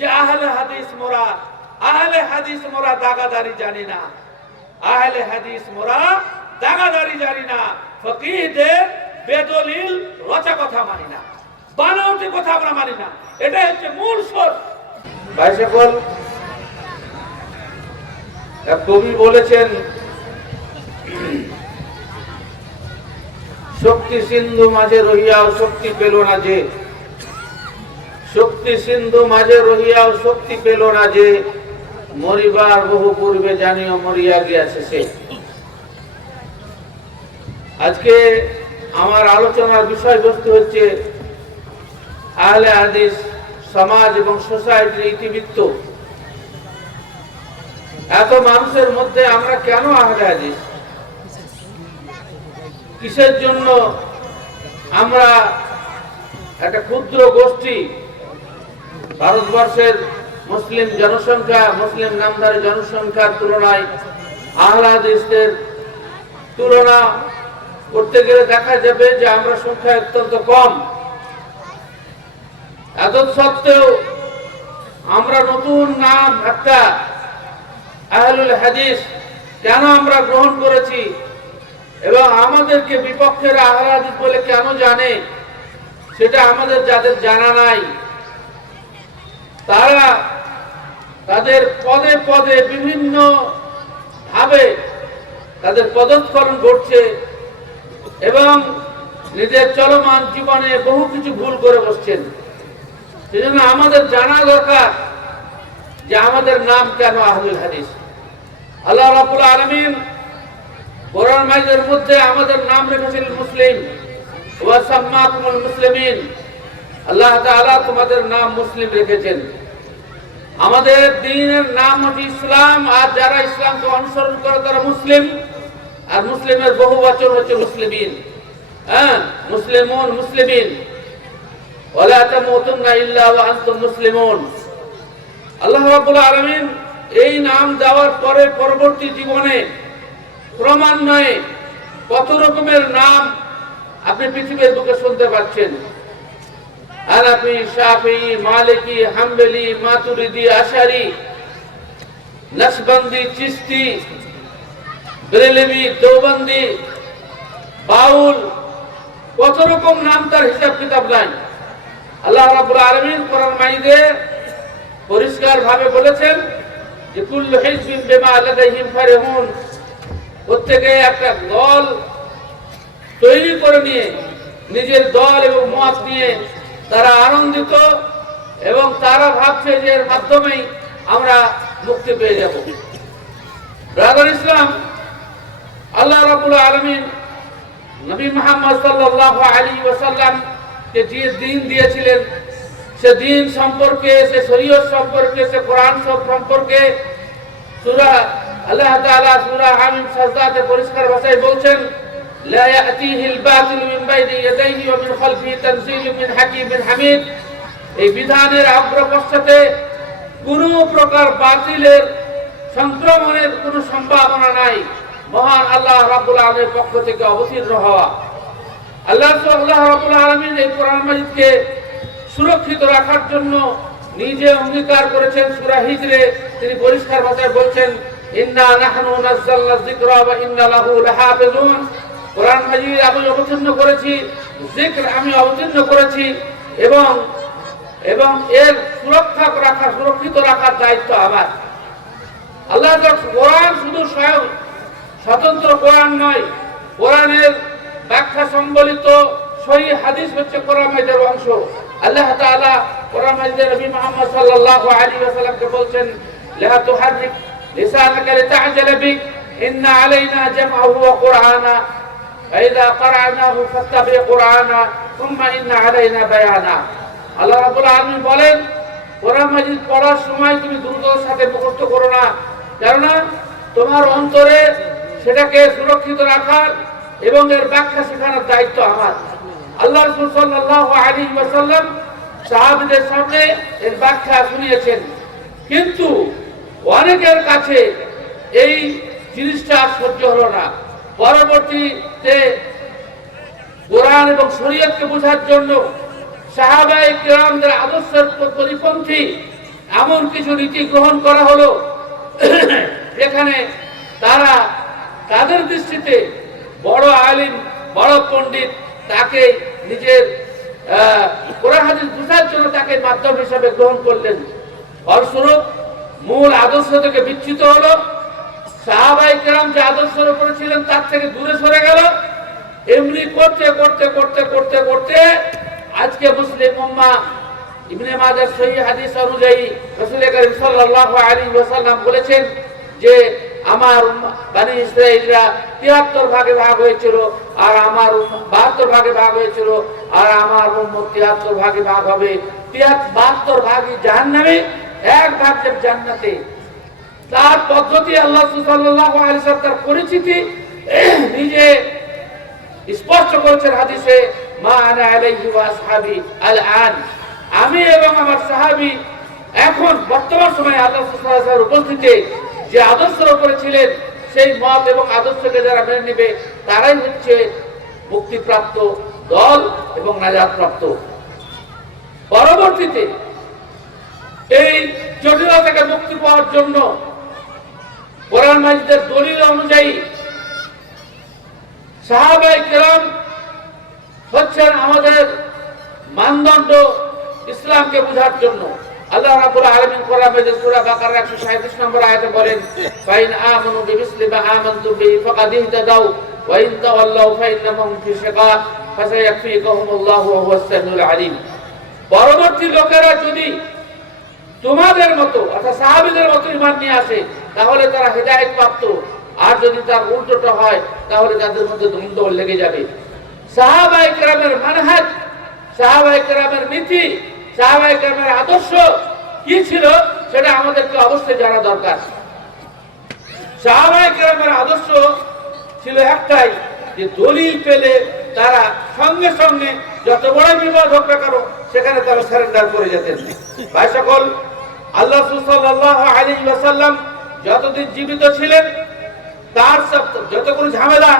যে আহলে হাদিস মোরা দাগাদারি জানি না, আহলে হাদিস মোরা দাগাদারি জানি না, ফকিহদের বেদলিল রচা কথা মানি না, বানাওটি কথা আমরা মানি না। এটাই হচ্ছে মূল সোর্স। ভাই সকল, এক কবি বলেছেন, শক্তি সিন্ধু মাঝে রহিয়াও শক্তি পেল না যে, শক্তি সিন্ধু মাঝে রহিয়াও শক্তি পেল না যে, মরিবার বহু পূর্বে জানিও মরিয়া গিয়াছে সে। আজকে আমার আলোচনার বিষয়বস্তু হচ্ছে আহলে হাদিস সমাজ এবং সোসাইটির ইতিবৃত্ত। এত মানুষের মধ্যে আমরা কেন আহলে হাদিস, কিসের জন্য আমরা একটা ক্ষুদ্র গোষ্ঠী, ভারতবর্ষের মুসলিম জনসংখ্যা, মুসলিম নামধারী জনসংখ্যার তুলনায় আহলে হাদিসদের তুলনা করতে গেলে দেখা যাবে যে আমরা সংখ্যা অত্যন্ত কম। এত সত্ত্বেও আমরা নতুন নাম একটা আহলুল হাদিস কেন আমরা গ্রহণ করেছি এবং আমাদেরকে বিপক্ষের আহলে হাদিস বলে কেন জানে, সেটা আমাদের যাদের জানা নাই, তারা তাদের পদে পদে বিভিন্ন ভাবে তাদের পদস্খলন ঘটছে এবং নিজের চলমান জীবনে বহু কিছু ভুল করে বসছেন। সেজন্য আমাদের জানা দরকার যে আমাদের নাম কেন আহলুল হাদিস। আল্লাহ রাব্বুল আলামিন কোরআন মাজিদের মধ্যে আমাদের নাম রেখেছেন মুসলিম, ওয়া সাম্মাকুমুল মুসলিমিন। আল্লাহ তাআলা তোমাদের নাম মুসলিম রেখেছেন। আমাদের দ্বীনের নাম হচ্ছে ইসলাম, আর যারা ইসলামকে অনুসরণ করে তারা মুসলিম, আর মুসলিমের বহুবচন হচ্ছে মুসলিমিন। হ্যাঁ, মুসলিমুন, মুসলিমিন। ওয়ালা তামুতুন্না ইল্লা ওয়া আনতুম মুসলিমুন। আল্লাহ রাব্বুল আলামিন এই নাম দেওয়ার পরে পরবর্তী জীবনে ক্রমান্বয়ে কত রকমের নাম আপনি পৃথিবীর বুকে শুনতে পাচ্ছেন। হানাফি, শাফিঈ, মালিকি, হাম্বলি, মাতুরিদি, আশারি, নকশবন্দি, চিশতি, বেরেলভি, দেওবন্দি, বাউল, কত রকম নাম, তার হিসাব কিতাব নাই। আল্লাহ রাব্বুল আলামিন কোরআন মাজিদে পরিষ্কার ভাবে বলেছেন যে কুল্লু হিজবিন বিমা লাদাইহিম ফারিহুন। প্রত্যেকে একটা দল তৈরি করে নিয়ে, নিজের দল এবং মত নিয়ে তারা আনন্দিত এবং তারা ভাবছে যে এর মাধ্যমেই আমরা মুক্তি পেয়ে যাব। ব্রাদার ইসলাম, আল্লাহ রাব্বুল আলামিন নবী মুহাম্মদ সাল্লাল্লাহু আলাইহি ওয়াসাল্লাম কে যে দ্বীন দিয়েছিলেন, সে দ্বীন সম্পর্কে, সে শরীয়ত সম্পর্কে, সে কোরআন সম্পর্কে সূরা আল্লাহ তাআলা সূরা হামিম সাজদাতে পরিষ্কার ভাষায় বলছেন, লা ইয়াতিহিল বাতিল মিন বাইনি ইয়াদাইহি ওয়া মিন খালফিহি তানজিলুম মিন হাকিমিন হামিদ। এই বিধানের অগ্রপশ্চাতে কোনো প্রকার বাতিলের সংক্রমণের কোনো সম্ভাবনা নাই, মহান আল্লাহ রাব্বুল আলামিনের পক্ষ থেকে অবতীর্ণ হওয়া। আল্লাহ রাব্বুল আলামিন এই কোরআন মাজিদকে সুরক্ষিত রাখার জন্য নিজে অঙ্গীকার করেছেন। সূরা হিজরে তিনি পরিষ্কার ভাষায় বলছেন, ইন্না নাহনু নাযালনা যিকরা ওয়া ইন্না লাহু লাহাফিজুন। কোরআন মাজিদ আমি অবতীর্ণ করেছি, যিকর আমি অবতীর্ণ করেছি, এবং এর সুরক্ষিত রাখার দায়িত্ব আমার। আল্লাহ কোরআন শুধু স্বতন্ত্র কোরআন নয়, কোরআনের ব্যাখ্যা সম্বলিত সহিহ হাদিস হচ্ছে কোরআন মাজিদের অংশ। আল্লাহ তাআলা কোরআন মাজিদে নবী মুহাম্মদ সাল্লাল্লাহু আলাইহি ওয়াসাল্লামকে বলছেন, লা তুহাররিক লিসানাকা লিতা'জালা বিক ইন্না আলাইনা জামআহু ওয়া কুরআনা ফাইযা ক্বরা'নাহু ফাত্তাবি' কুরআনা সুম্মা ইন্না আলাইনা বায়ানা। আল্লাহ রাব্বুল আলামিন বলেন, কোরআন মাজিদ পড়ার সময় তুমি দ্রুততার সাথে মুখস্থ করো না, কেননা তোমার অন্তরে সেটাকে সুরক্ষিত রাখার এবং এর ব্যাখ্যা শেখানোর দায়িত্ব আমার। আল্লাহ রাসূল সাল্লাল্লাহু আলাইহি ওয়াসাল্লাম সাহাবীদের সামনে এর ব্যাখ্যা শুনিয়েছেন, কিন্তু অনেকের কাছে এই জিনিসটা সহ্য হলো না। পরবর্তীতে কোরআন এবং শরীয়তকে বোঝার জন্য সাহাবায়ে কেরামদের আদর্শের পরিপন্থী এমন কিছু নীতি গ্রহণ করা হলো যেখানে তারা তাদের দৃষ্টিতে বড় আলিম, বড় পণ্ডিত, তাকে নিজের কোরআন হাদিস বুঝার জন্য তাকে মাধ্যম হিসাবে গ্রহণ করলেন। ফলস্বরূপ মূল আদর্শ থেকে বিচ্যুত হলো। সাহাবায়ে কেরাম যে আদর্শের উপরে ছিলেন তার থেকে দূরে সরে গেল। এমনি করতে করতে করতে করতে করতে আজকে মুসলিম উম্মাহ ইবনে মাজাহ সহিহ হাদিস অনুযায়ী রাসূল করিম সাল্লাল্লাহু আলাইহি ওয়াসাল্লাম বলেছেন যে আমার বনি ইসরাঈলরা ৭৩ ভাগে ভাগ হয়েছিল, আর আমার ৭২ ভাগে ভাগ হয়েছিল, আর আমার উম্মত ৭৩ ভাগে ভাগ হবে। ৭২ ভাগই জাহান্নামে, এক ভাগ জান্নাতে। তার পদ্ধতি আল্লাহ সাল্লাল্লাহু আলাইহি ওয়াসাল্লাম তার পরিচিতি নিজে স্পষ্ট করেছেন হাদিসে, মা আনা আলাইহি ওয়া আসহাবি আল-আন, আমি এবং আমার সাহাবী এখন বর্তমান সময়ে আল্লাহ সাল্লাল্লাহু আলাইহি ওয়াসাল্লামের উপস্থিতিতে যে আদর্শের উপরে ছিলেন, সেই মত এবং আদর্শকে যারা মেনে নেবে তারাই হচ্ছে মুক্তিপ্রাপ্ত দল এবং নাজাত প্রাপ্ত। পরবর্তীতে এই জটিলতা থেকে মুক্তি পাওয়ার জন্য কোরআন মাজিদের দলিল অনুযায়ী সাহাবায়ে কেরাম হচ্ছেন আমাদের মানদণ্ড ইসলামকে বোঝার জন্য। আল্লাহ রাব্বুল আলামিন কোরআন মাজিদ সূরা বাকারা 137 নম্বর আয়াতে বলেন, ফাইন আমানু বিমিসলি মা আমানতু বিহি ফাকাদ ইহতাদাউ ওয়া ইন তাওয়াল্লাউ ফাইন্নাহুম ফি শিকাক ফাসায়াকফিকুহুমুল্লাহু ওয়া হুয়াস সামিউল আলিম। পরবর্তী লোকেরা যদি তোমাদের মতো অর্থাৎ সাহাবীদের মতো ঈমান নিয়ে আসে তাহলে তারা হেদায়েত প্রাপ্ত, আর যদি তার উল্টোটা হয় তাহলে তাদের মধ্যে দ্বন্দ্ব লেগে যাবে। সাহাবায়ে কেরামের মানহাজ, সাহাবায়ে কেরামের নীতি, সাহাবায়ে কেরামের আদর্শ কি ছিল সেটা আমাদেরকে অবশ্যই জানা দরকার। সাহাবায়ে কেরামের আদর্শ ছিল একটাই, যে দলিল পেলে তারা সঙ্গে সঙ্গে যত বড় বিবাদ হোক না কেন সেখানে তারা সারেন্ডার করে যেতেন। ভাই সকল, আল্লাহ সাল্লাল্লাহু আলাইহি ওয়াসাল্লাম যতদিন জীবিত ছিলেন তার যত কোনো ঝামেলা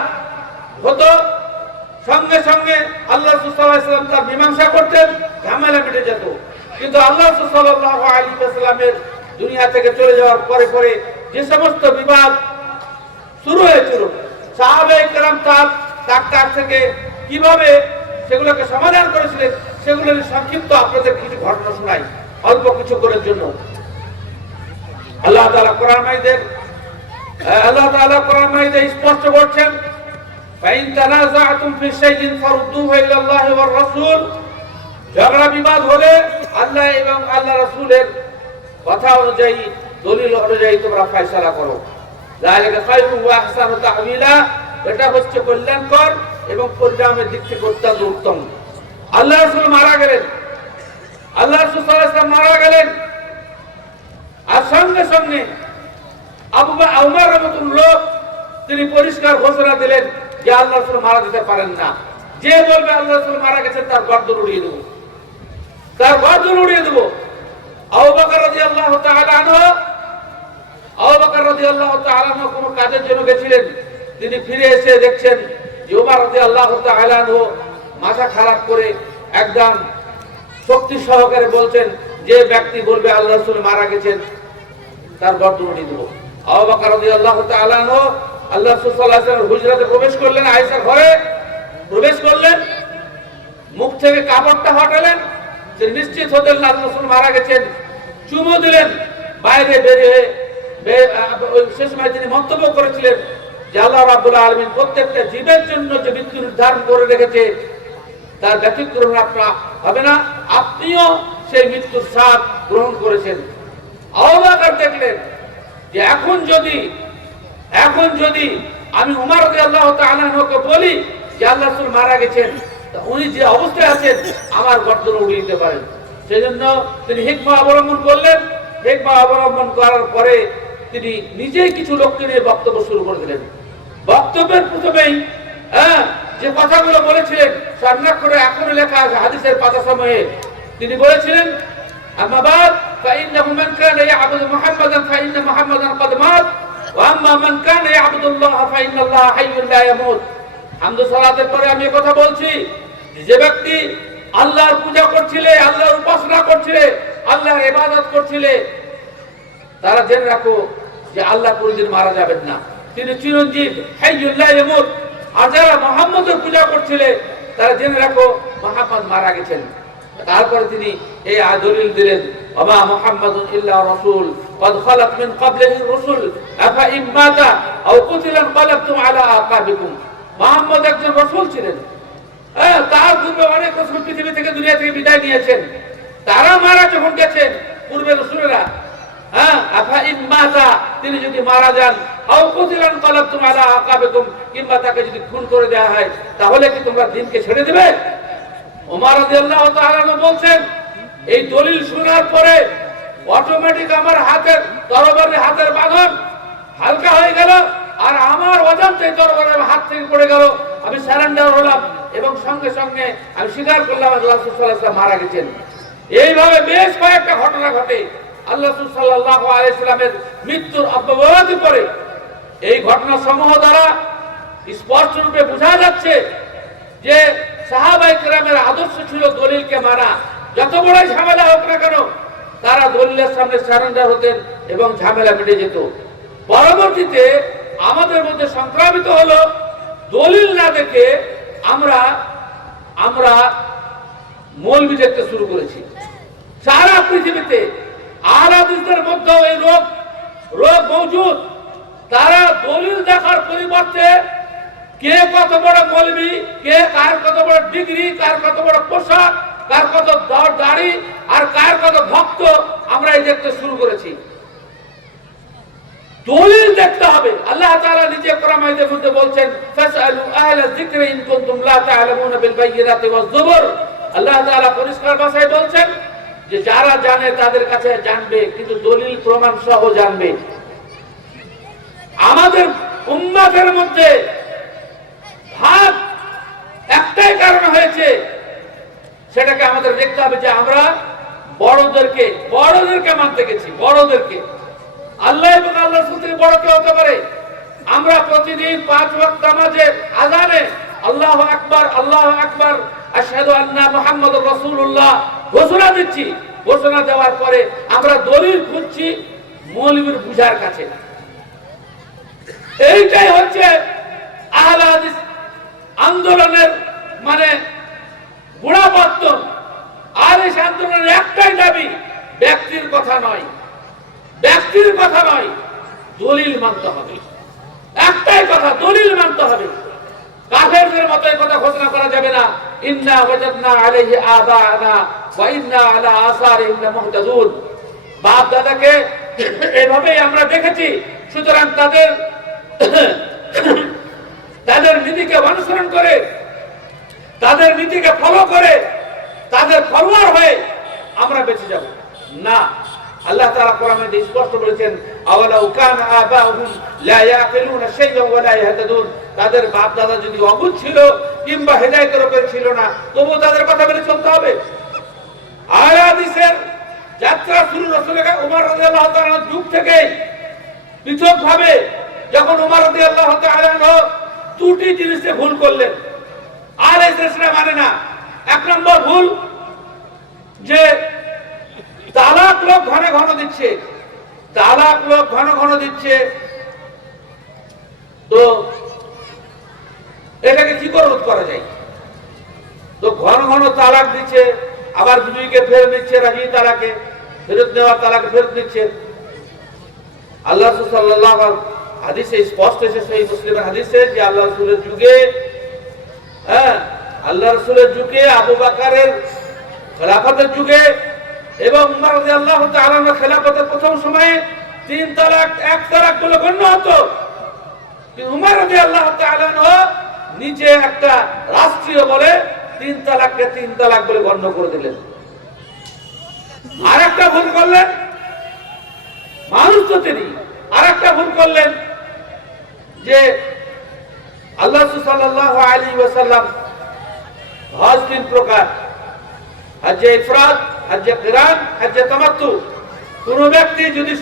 হতো সঙ্গে সঙ্গে আল্লাহ সাল্লাল্লাহু আলাইহি ওয়াসাল্লাম তার মীমাংসা করতেন, ঝামেলা মিটে যেত। কিন্তু আল্লাহ সাল্লাল্লাহু আলাইহি ওয়াসাল্লামের দুনিয়া থেকে চলে যাওয়ার পরে পরে যে সমস্ত বিবাদ শুরু হয়েছিল, সাহাবায়ে কেরাম তার থেকে কিভাবে সেগুলোকে সমাধান করেছিলেন সেগুলোর সংক্ষিপ্ত আপনাদের কিছু ঘটনা শোনাই অল্প কিছু করার জন্য। আল্লাহ তাআলা কোরআন মাজিদে স্পষ্ট করছেন, ফাইন তানাযাআতুম ফি শাইইন ফারুদ্দুহু ইলাল্লাহি ওয়ার রাসূল, ঝগড়া বিবাদ হলে আল্লাহ এবং আল্লাহ রাসূলের কথা অনুযায়ী, দলিল অনুযায়ী তোমরা ফয়সালা করো। যালিকা খায়রু ওয়া আহসানু তা'ওয়িলা, এটা হচ্ছে কল্যাণকর এবং পরিণামের দিক থেকে অত্যন্ত উত্তম। আল্লাহ রাসূল মারা গেলেন, আল্লাহ রাসূল সাল্লাল্লাহু আলাইহি ওয়াসাল্লাম মারা গেলেন, আর সঙ্গে সঙ্গে আবু বকর ওমরের মতো লোক তিনি পরিষ্কার ঘোষণা দিলেন যে আল্লাহ রাসূল মারা যেতে পারেন না। যে বলবে আল্লাহ রাসূল মারা গেছেন তার গর্দন উড়িয়ে দেব, তার গর্দন উড়িয়ে দেব। আবু বকর রাদিয়াল্লাহু তাআলা আনহু কোন কাজের জন্য গেছিলেন, তিনি ফিরে এসে দেখছেন যে ওমর রাদিয়াল্লাহু তাআলা আনহু মাথা খারাপ করে একদম শক্তি সহকারে বলছেন, যে ব্যক্তি বলবে আল্লাহ রাসূল মারা গেছেন তার গর্দন উড়িয়ে দেব। আবু বকর রাদিয়াল্লাহু তাআলা আনহু আল্লাহ রাসূল সাল্লাল্লাহু আলাইহি ওয়াসাল্লাম হুজরাতে প্রবেশ করলেন, আয়েশার ঘরে প্রবেশ করলেন, মুখ থেকে কাপড়টা হটালেন, তিনি নিশ্চিত হতেন না আল্লাহ রাসূল মারা গেছেন, চুমু দিলেন, বাইরে বেরিয়ে শেষ সময় তিনি মন্তব্য করেছিলেন যে আল্লাহ রাব্বুল আলামিন প্রত্যেকটা জীবের জন্য যে মৃত্যু নির্ধারণ করে রেখেছে তার ব্যতিক্রম হবে না, আপনিও সেই মৃত্যুর স্বাদ গ্রহণ করেছেন। আবু বকর দেখলেন যে এখন যদি আমি উমর রাদিয়াল্লাহু তাআলা আনহুকে বলি যে আল্লাহ রাসূল মারা গেছেন, তা উনি যে অবস্থায় আছেন আমার গর্দন উড়িয়ে দিতে পারেন। সেজন্য তিনি হিকমা অবলম্বন করলেন। হিকমা অবলম্বন করার পরে তিনি নিজেই কিছু লোককে নিয়ে বক্তব্য শুরু করে দিলেন। বক্তব্যের প্রথমেই যে কথাগুলো বলেছিলেন স্বর্ণাক্ষরে এখনো লেখা আছে হাদিসের পাতা সময়ে, তিনি বলেছিলেন, আম্মা বাদ ফাইন্নাহু মান কানা ইয়াবুদু মুহাম্মাদান ফাইন্না মুহাম্মাদান ক্বাদ মাত ওয়া আম্মা মান কানা ইয়াবুদুল্লাহ ফাইন্নাল্লাহা হাইয়্যুন লা ইয়ামুত। হামদ সালাতের পরে আমি এই কথা বলছি, যে ব্যক্তি আল্লাহর পূজা করছিলে, আল্লাহর উপাসনা করছিলে, আল্লাহর ইবাদত করছিলে, তারা জেনে রাখো যে আল্লাহ কোনদিন মারা যাবেন না, তিনি চিরঞ্জীব, হাইয়ুল লা ইয়ামুত। আর যারা মুহাম্মদের পূজা করছিলে তারা জেনে রাখো মুহাম্মদ মারা গেছেন। তারপরে তিনি এই দলিল দিলেন, ওয়া মুহাম্মাদুন ইল্লা রাসূল قد خلت من قبله الرسل افإن مات او قتل انقلبتم على اعقابكم। মুহাম্মদ একজন রাসূল ছিলেন, তার পূর্বে অনেক রাসূল পৃথিবী থেকে দুনিয়া থেকে বিদায় নিয়েছেন, তারা মারা যখন গেছেন পূর্বের রাসূলেরা, আফাইন মাতা, তিনি যদি মারা যান, আও কুতিলান কালাবতুম আলা আকাবিকুম, কিংবা তাকে যদি খুন করে দেওয়া হয়, তাহলে কি তোমরা দ্বীনকে ছেড়ে দেবে? ওমর রাদিয়াল্লাহু তাআলা বলছেন, এই দলিল শোনার পরে অটোমেটিক আমার হাতের তরবারি, হাতের বাঁধন হালকা হয়ে গেল, আর আমার অজান্তেই তরবারি হাত থেকে পড়ে গেল। আমি সারেন্ডার হলাম এবং সঙ্গে সঙ্গে আমি স্বীকার করলাম আল্লাহ রাসূল সাল্লাল্লাহু আলাইহি ওয়াসাল্লাম মারা গেছেন। এইভাবে বেশ কয়েকটা ঘটনা ঘটে আল্লাহ রাসূল সাল্লাল্লাহু আলাইহি ওয়াসাল্লামের মৃত্যুর অব্যবহিত পরে। এই ঘটনা সমূহ দ্বারা স্পষ্ট রূপে বোঝা যাচ্ছে যে সাহাবায়ে কেরামের আদর্শ ছিল দলিলকে মানা, যত বড় ঝামেলা হোক না কেন তারা দলিলের সামনে সারেন্ডার হতেন এবং ঝামেলা মিটে যেত। পরবর্তীতে আমাদের মধ্যে সংক্রামিত হলো দলিল না দেখে আমরা মৌলবি দেখতে শুরু করেছি। সারা পৃথিবীতে আহলে হাদিসদের মধ্যে এই রোগ মওজুদ। তারা দলিল দেখার পরিবর্তে কে কত বড় মৌলবি, কে কার কত বড় ডিগ্রি, কার কত বড় পোশাক, কার কত দাড়ি, আর কার কত ভক্ত, আমরা এই দেখতে শুরু করেছি। দলিল দেখতে হবে। আল্লাহ তাআলা নিজে কোরআন মাজিদের মধ্যে বলছেন, ফাসআলু আহলা যিকরি ইন কুনতুম লা তা'লামুনা বিল বাইয়িনাতি ওয়াজ যুবুর। আল্লাহ তাআলা পরিষ্কার ভাষায় বলছেন যে যারা জানে তাদের কাছে জানবে, কিন্তু দলিল প্রমাণ সহ জানবে। আমাদের উম্মতের মধ্যে ভাগ একটাই কারণ হয়েছে, সেটাকে আমাদের দেখতে হবে যে আমরা বড়দেরকে মানতে গেছি। বড়দেরকে আল্লাহ এবং আল্লাহ রাসূল থেকে বড় কে হতে পারে? আমরা প্রতিদিন 5 ওয়াক্ত নামাজের আযানে আল্লাহু আকবার, আল্লাহু আকবার, আশহাদু আন্না মুহাম্মাদুর রাসূলুল্লাহ ঘোষণা দিচ্ছি। ঘোষণা দেওয়ার পরে আমরা দলিল খুঁজছি মৌলবীর বুঝার কাছে। এইটাই হচ্ছে আহলে হাদিস আন্দোলনের মানে গোড়াপত্তন। আর এই আন্দোলনের একটাই দাবি, ব্যক্তির কথা নয়, দলিল মানতে হবে। একটাই কথা, দলিল মানতে হবে। কাফেরদের মতো এই কথা ঘোষণা করা যাবে না, ইন্না ওয়াজাদনা আলাইহি আবানা ওয়া ইন্না আলা আসারিহিম লামুহতাদুন। বাপ দাদাকে এভাবেই আমরা দেখেছি, সুতরাং তাদের নীতিকে অনুসরণ করে, তাদের নীতিকে ফলো করে, তাদের ফলোয়ার হয়ে আমরা বেঁচে যাব না। আল্লাহ তাআলা কোরআনে স্পষ্ট বলেছেন, আওয়ালাউ কানা আবাউহুম লা ইয়াকিলুনা শাইআন ওয়া লা ইয়াহতাদুন। তাদের বাপ দাদা যদি অবুঝ ছিল কিংবা হেদায়েতের উপরে ছিল না, তবু তাদের কথা মেনে চলতে হবে। আহলে হাদিসের যাত্রা শুরু ওমর রাদিয়াল্লাহু তাআলার যুগ থেকে পৃথকভাবে। যখন ওমর রাদিয়াল্লাহু তাআলা দুটি জিনিসে ভুল করলেন, আর এই দেশরা মানে না। এক নম্বর ভুল যে তালাক লোক ঘন ঘন দিচ্ছে, তো এটাকে কি করে রোধ করা যায়? তো ঘন ঘন তালাক দিচ্ছে, আবার বিবিকে ফেরত দিচ্ছে, রাজি তালাকে ফেরত নেওয়ার তালাকে ফেরত দিচ্ছে। আল্লাহ রাসূল সাল্লাল্লাহু আলাইহি হাদিসে স্পষ্ট এসেছে, সহিহ মুসলিমের হাদিসে, যে আল্লাহ রাসূলের যুগে আবু বকরের খেলাফতের যুগে এবং উমর রাদিয়াল্লাহু তাআলা খেলাফতের প্রথম সময়ে 3 তালাক 1 তালাক বলে গণ্য হতো। কিন্তু উমর রাদিয়াল্লাহু তাআলা নিজে একটা রাষ্ট্রীয় বলে 3 তালাককে 3 তালাক বলে গণ্য করে দিলেন। আরেকটা ভুল করলেন, মানুষ তো তিনি আরেকটা ভুল করলেন যে আল্লাহ সাল্লাল্লাহু আলাইহি ওয়াসাল্লাম হজ 3 প্রকার, হজ্জে ইফরাদ, হজ্জে কিরান, হজ্জে তামাত্তু। কোন ব্যক্তি যদি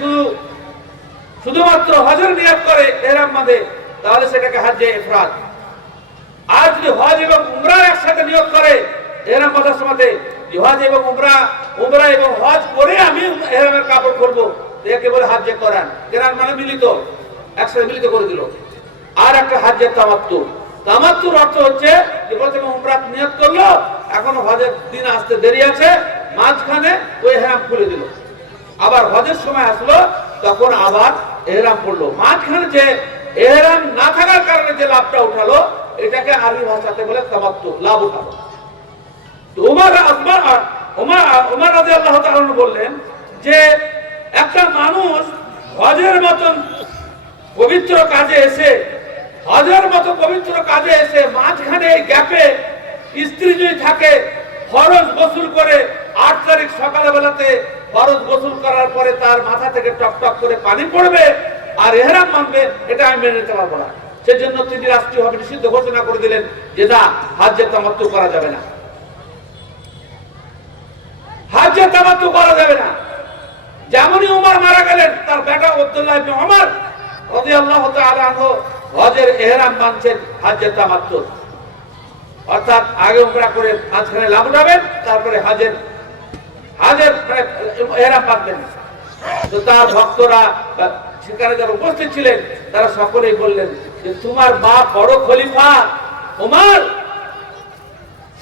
শুধুমাত্র হজের নিয়ত করে ইহরাম বাঁধে, তাহলে সেটাকে হজ্জে ইফরাদ। আর যদি হজ এবং উমরার একসাথে নিয়ত করে ইহরাম বাঁধার সময়, হজ এবং উমরা এবং হজ করে আমি ইহরামের কাপড় পরবো, একে বলে হাজ্জে করান। কেরান মানে মিলিত, একসাথে মিলিত করে দিল। আর একটা হাজ্জে তামাত্তু। তামাত্তুর অর্থ হচ্ছে যে প্রথমে উমরা নিয়ত করলো, এখনো হজের দিন আসতে দেরি আছে, মাঝখানে ওই ইহরাম খুলে দিল। আবার হজের সময় আসলো, তখন আবার ইহরাম পড়লো। মাঝখানে যে ইহরাম না থাকার কারণে যে লাভটা উঠালো, এটাকে আরবি ভাষাতে বলে তামাত্তু, লাভ উঠালো। তো উমর রাদিয়াল্লাহু তাআলা বললেন যে একটা মানুষ হজের মতন পবিত্র কাজে এসে মাঝখানে এই গ্যাপে স্ত্রী যদি থাকে, ফরজ গোসল করে 8 তারিখ সকালে বেলাতে ফরজ গোসল করার পরে তার মাথা থেকে টপ টপ করে পানি পড়বে আর ইহরাম মানবে, এটা আমি মেনে নিতে পারবো না। সেজন্য তিনি রাষ্ট্রীয়ভাবে নিষিদ্ধ ঘোষণা করে দিলেন যে না, হাজ্জে তামাত্তু করা যাবে না, হাজ্জে তামাত্তু করা যাবে না। যেমনই উমর মারা গেলেন, তার বেটা আব্দুল্লাহ ইবনে উমর রাদিয়াল্লাহু তাআলা আনহু হজের ইহরাম বানছেন হাজ্জে তামাত্তু, অর্থাৎ আগে উমরা করে মাঝখানে লাভ উঠাবেন, তারপরে হাজের ইহরাম বাঁধবেন। তো তার ভক্তরা সেখানে যারা উপস্থিত ছিলেন, তারা সকলেই বললেন যে তোমার বাপ বড় খলিফা উমর,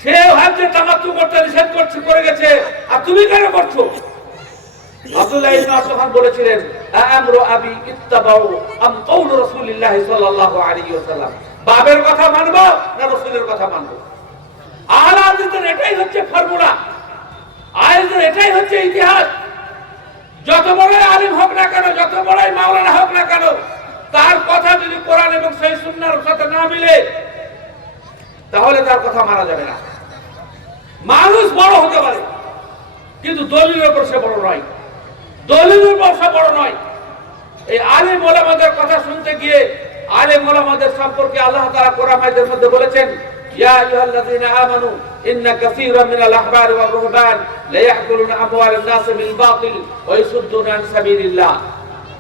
সে হাজ্জে তামাত্তু করতে নিষেধ করে গেছে, আর তুমি কেন করছো? আব্দুল্লাহ ইবনে আব্বাস বলেছিলেন, আমরু আবি ইত্তাবাউ আম কাউল রাসূলিল্লাহ সাল্লাল্লাহু আলাইহি ওয়াসাল্লাম, বাবার কথা মানবো না রাসূলের কথা মানবো? আহলে হাদিসের এটাই হচ্ছে ফর্মুলা, আয়াতের এটাই হচ্ছে ইতিহাস। যত বড়ই আলিম হোক না কেন, যত বড়ই মাওলানা হোক না কেন, তার কথা যদি কোরআন এবং সহিহ সুন্নাহর সাথে না মিলে, তাহলে তার কথা মানা যাবে না। মানুষ বড় হতে পারে, কিন্তু দলিলের উপর সে বড় নয়, দলিলের উপর সে বড় নয়। এই আলিম ওলামাদের কথা শুনতে গিয়ে আলিম ওলামাদের সম্পর্কে আল্লাহ তাআলা কোরআন আয়াতের মধ্যে বলেছেন, ইয়া আইয়ুহাল্লাযীনা আমানু ইন্না কাসীরাম মিনাল আহবারি ওয়ার রুহবান লা ইয়াকুলুনা আমওয়ালান নাস বিল বাতিল ওয়া ইয়াসুদ্দুনা আন সাবিলিল্লাহ।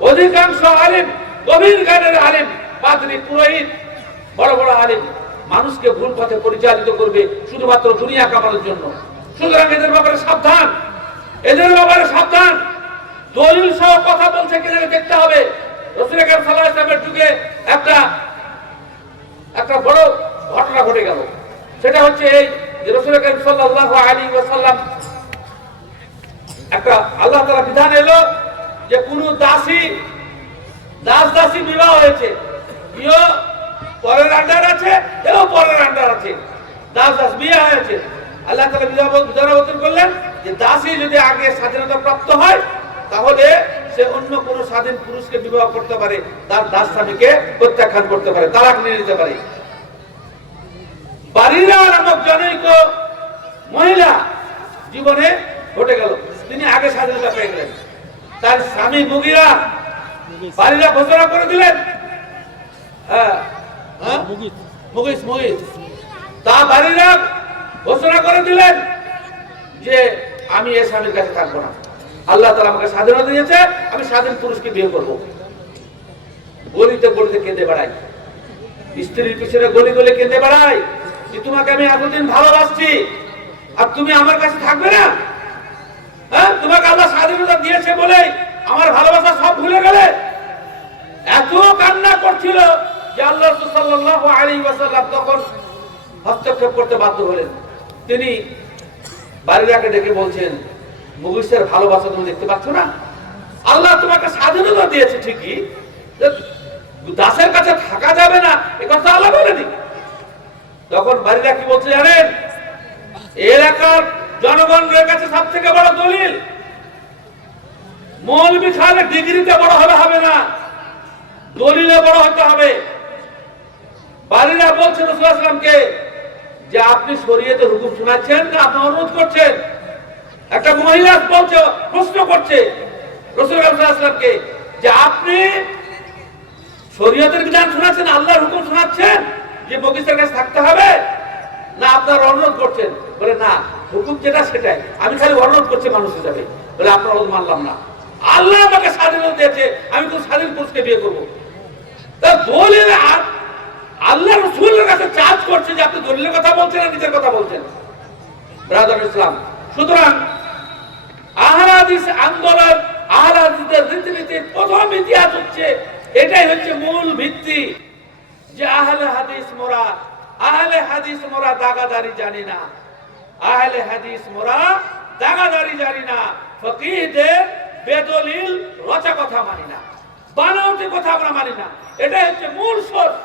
অধিকাংশ আলিম, গভীর জ্ঞানের আলিম, পাদ্রী, পুরোহিত, বড় বড় আলিম মানুষকে ভুল পথে পরিচালিত করবে শুধুমাত্র দুনিয়া কামানোর জন্য। সুতরাং এদের ব্যাপারে সাবধান, এদের ব্যাপারে সাবধান। দলিল সহ কথা বলছে কিনা দেখতে হবে। রাসূল আকরাম সাল্লাল্লাহু আলাইহি ওয়াসাল্লামের যুগে একটা বড় ঘটনা ঘটে গেল। সেটা হচ্ছে এই যে রাসূল আকরাম সাল্লাল্লাহু আলাইহি ওয়াসাল্লাম, একটা আল্লাহ তাআলা বিধান এলো যে কোন দাসী বিবাহ হয়েছে, ইও পরের আন্ডার আছে, এও পরের আন্ডার আছে, দাস বিয়ে হয়েছে। আল্লাহ তাআলা বিধান করলেন যে দাসী যদি আগে স্বাধীনতা প্রাপ্ত হয়, তাহলে সে অন্য কোন স্বাধীন পুরুষকে বিবাহ করতে পারে, তার দাস স্বামীকে প্রত্যাখ্যান করতে পারে, তালাক নিয়ে নিতে পারে। বারিরা নামক জনৈক মহিলা জীবনে ঘটে গেল, তিনি আগে স্বাধীনতা পেয়ে গেলেন। তার স্বামী মুগীরা বারিরা ঘোষণা করে দিলেন, মুগীস তা বারিরা ঘোষণা করে দিলেন যে আমি এই স্বামীর কাছে থাকবো না, আল্লাহ তাআলা আমাকে স্বাধীনতা দিয়েছে, আমি স্বাধীন পুরুষকে বিয়ে করব। গলিতে গলিতে কেঁদে বেড়াই, স্ত্রীর পিছনে গলি গলি কেঁদে বেড়াই যে তোমাকে আমি এতদিন ভালোবাসছি, আর তুমি আমার কাছে থাকবে না? তোমাকে আল্লাহ স্বাধীনতা দিয়েছে বলে আমার ভালোবাসা সব ভুলে গেলে? এত কান্না করছিল যে আল্লাহ সাল্লাল্লাহু আলাইহি ওয়াসাল্লাম তখন হস্তক্ষেপ করতে বাধ্য হলেন। তিনি বারিরাকে ডেকে বলছেন, মুগীসের ভালোবাসা তুমি দেখতে পাচ্ছ না? আল্লাহ তোমাকে স্বাধীনতা দিয়েছে ঠিকই, দাসের কাছে থাকা যাবে না এ কথা আল্লাহ বলেনি। তখন বারিরা কি বলছে জানেন? এলাকার জনগণের কাছে সব থেকে বড় দলিল মৌলবী সাহেবের ডিগ্রিতে বড় হবে না, দলিলে বড় হতে হবে। বারিরা বলছে রাসূল সাল্লাল্লাহু আলাইহি ওয়াসাল্লামকে যে আপনি শরীয়তের হুকুম শোনাচ্ছেন না আপনি অনুরোধ করছেন? একটা মহিলা বলছে, প্রশ্ন করছে রাসূল সাল্লাল্লাহু আলাইহি ওয়াসাল্লামকে যে আপনি শরীয়তের বিধান শোনাচ্ছেন, আল্লাহর হুকুম শোনাচ্ছেন যে মুগীসের কাছে থাকতে হবে, না আপনার অনুরোধ করছেন? বলে না, হুকুম যেটা সেটাই, আমি খালি অনুরোধ করছি মানুষ হিসাবে। বলে আপনার অনুরোধ মানলাম না, আল্লাহ আমাকে স্বাধীনতা দিয়েছে, আমি কোন স্বাধীন পুরুষকে বিয়ে করবো? তা দলিল আল্লাহ রাসূলের কাছে চার্জ করছে যে আপনি দলিলের কথা বলছেন না নিজের কথা বলছেন? ব্রাদার ইসলাম, সুতরাং আহলে হাদিস আন্দোলন, আহলে হাদিসের রীতিনীতির প্রথম ইতিহাস হচ্ছে, এটাই হচ্ছে মূল ভিত্তি যে আহলে হাদিস মোরা দাগাদারি জানি না, আহলে হাদিস মোরা দাগাদারি জানি না, ফকিহদের বেদলিল রচা কথা মানি না, বানাওটি কথা আমরা মানি না। এটাই হচ্ছে মূল সোর্স।